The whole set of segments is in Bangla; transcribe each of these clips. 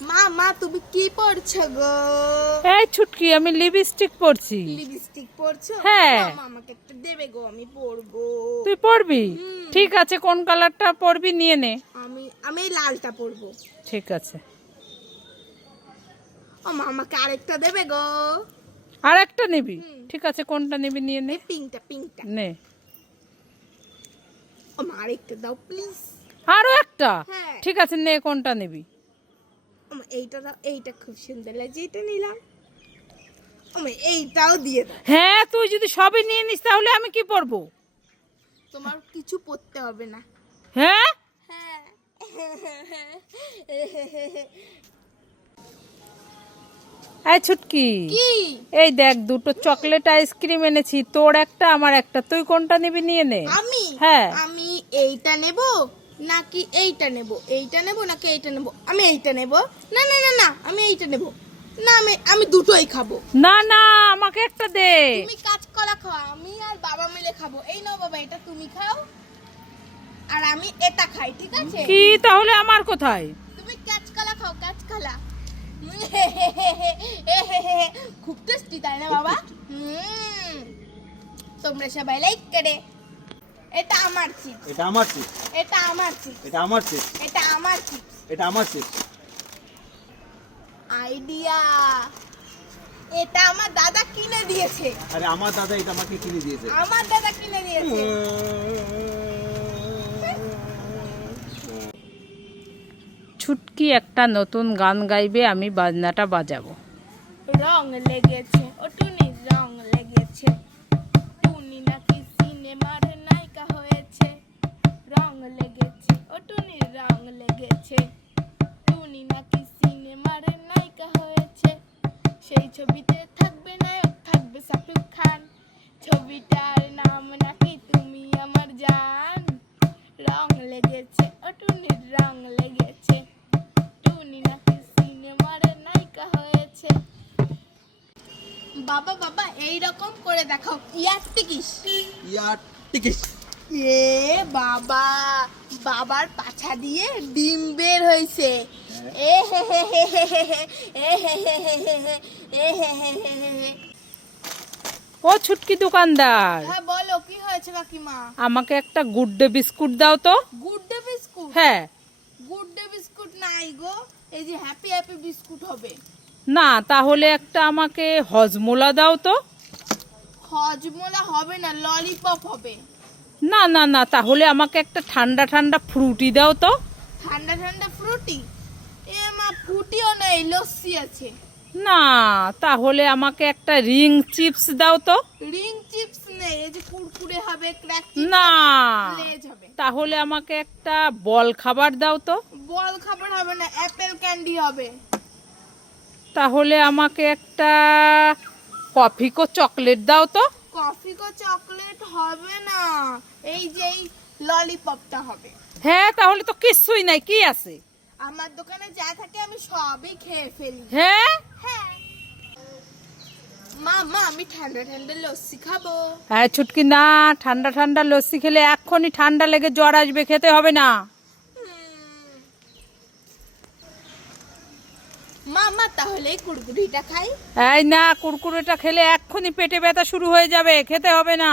মা মা তুমি কি পড়ছো গো? এই ছুটকি, আমি লিপস্টিক পরছি। লিপস্টিক পরছো? হ্যাঁ। মা আমাকে একটা দেবে গো, আমি পরবো। তুই পরবি? ঠিক আছে, কোন কালারটা পরবি নিয়ে নে। আমি আমি এই লালটা পরবো। ঠিক আছে। ও মা আমাকে আরেকটা দেবে গো। আর একটা নিবি? ঠিক আছে, কোনটা নিবি নিয়ে নে। এই পিঙ্কটা নে। ও মা আরেকটা দাও প্লিজ। আরো একটা? হ্যাঁ। ঠিক আছে, নে, কোনটা নিবি? ও মা এইটা দাও, এইটা খুব সুন্দর লাগছে, এটা নিলাম। ও মা এইটাও দিয়ে দাও। হ্যাঁ, তুই যদি সবই নিয়ে নিস তাহলে আমি কি পরবো? তোমার কিছু পড়তে হবে না। হ্যাঁ। হ্যাঁ। এই ছুটকি, কি? এই দেখ, দুটো চকলেট আইসক্রিম এনেছি, তোর একটা আমার একটা, তুই কোনটা নিবি নিয়ে নে। আমি হ্যাঁ। আমি এইটা নেব নাকি এইটা নেব? এইটা নেব নাকি এইটা নেব? আমি এইটা নেব। না না না না, আমি এইটা নেব। না, আমি দুটোই খাবো। না না, আমাকে একটা দে। তুমি কাঁচকলা খাও, আমি আর বাবা মিলে খাবো। এই নাও বাবা, এটা তুমি খাও আর আমি এটা খাই, ঠিক আছে? কি তাহলে আমার কোথায়? তুমি কাঁচকলা খাও, কাঁচকলা। খুব টেস্টি তাই না বাবা? তোমরা সবাই লাইক করে। এটা আমার চিপস, এটা আমার চিপস, এটা আমার চিপস, এটা আমার চিপস, এটা আমার চিপস। এটা আমার চিপস। আইডিয়া, এটা আমার দাদা কিনে দিয়েছে। আরে আমার দাদা এটা আমাকে কিনে দিয়েছে। আমার দাদা কিনে দিয়েছে। ছুটকি একটা নতুন গান গাইবে, আমি বাজনাটা বাজাবো। রং লেগেছে, ও টুনির রং লেগেছে। টুনি নাকি সিনেমার নায়িকা হয়েছে। রং লেগেছে, ও টুনির রং লেগেছে। টুনি নাকি সিনেমার নায়িকা হয়েছে। সেই ছবিতে থাকবে নায়ক, থাকবে শাকিব খান। ছবিটার নাম নাকি তুমি আমার জান। রং লেগেছে, ও টুনির রং লেগেছে। টুনি নাকি সিনেমার নায়িকা হয়েছে। বাবা বাবা এই রকম করে দেখাও, ইয়ার টিকিস। ইয়ার টিকিস। এ বাবা, বাবার পাছা দিয়ে ডিম বের হয়েছে। এ হে হে হে হে হে হে, এ হে হে হে হে হে, এ হে হে হে হে হে। ও ছুটকি দোকানদার, হ্যাঁ বলো, কি হয়েছে কাকিমা? আমাকে একটা গুড ডে বিস্কুট দাও তো। Good day biscuit? হ্যাঁ। গুড ডে বিস্কুট নাই গো, এই যে হ্যাপি হ্যাপি বিস্কুট হবে। না, তাহলে একটা আমাকে হজমোলা দাও তো। হজমোলা হবে না, ললিপপ হবে। না না না, তাহলে আমাকে একটা ঠান্ডা ঠান্ডা ফ্রুটি দাও তো। ঠান্ডা ঠান্ডা ফ্রুটি? এ মা, ফ্রুটিও নেই, লস্যি আছে। না, তাহলে আমাকে একটা রিং চিপস দাও তো। রিং চিপস নেই, এই যে কুরকুরে হবে, ক্র্যাক না, লেজ হবে। তাহলে আমাকে একটা বল খাবার দাও তো। বল খাবার হবে না, অ্যাপেল ক্যান্ডি হবে। তাহলে আমাকে একটা কফি কো চকলেট দাও তো। কফি কো চকলেট হবে না, এই যে এই ললিপপটা হবে। হ্যাঁ, তাহলে তো কিছুই নাই, কি আছে? আমার দোকানে যা থাকে আমি সবই খেয়ে ফেলি। হ্যাঁ। হ্যাঁ। মা মা আমি ঠান্ডা ঠান্ডা লস্যি খাবো। হ্যাঁ ছুটকি, না, ঠান্ডা ঠান্ডা লস্যি খেলে এক্ষুনি ঠান্ডা লেগে জ্বর আসবে, খেতে হবে না। মা মা তাহলে এই কুরকুরিটা খাই। এই না, কুরকুরেটা খেলে এক্ষুনি পেটে ব্যথা শুরু হয়ে যাবে, খেতে হবে না।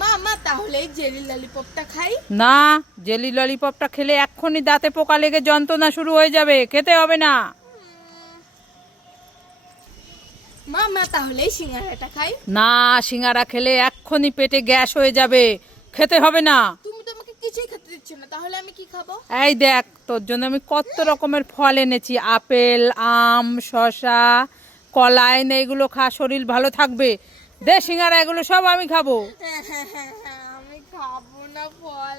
মা মা তাহলে এই জেলি ললিপপটা খাই। না, জেলি ললিপপটা খেলে এক্ষুনি দাঁতে পোকা লেগে যন্ত্রণা শুরু হয়ে যাবে, খেতে হবে না। মা মা তাহলে এই সিঙ্গারাটা খাই। না, সিঙ্গারা খেলে এক্ষুনি পেটে গ্যাস হয়ে যাবে, খেতে হবে না। তুমি তো আমাকে কিছুই খেতে দিচ্ছ না, তাহলে আমি কি খাবো? এই দেখ, তোর জন্য আমি কত রকমের ফল এনেছি, আপেল, আম, শসা, কলা, এনে এগুলো খা, শরীর ভালো থাকবে। দে সিঙ্গারা, এগুলো সব আমি খাবো। আমি খাবো না ফল।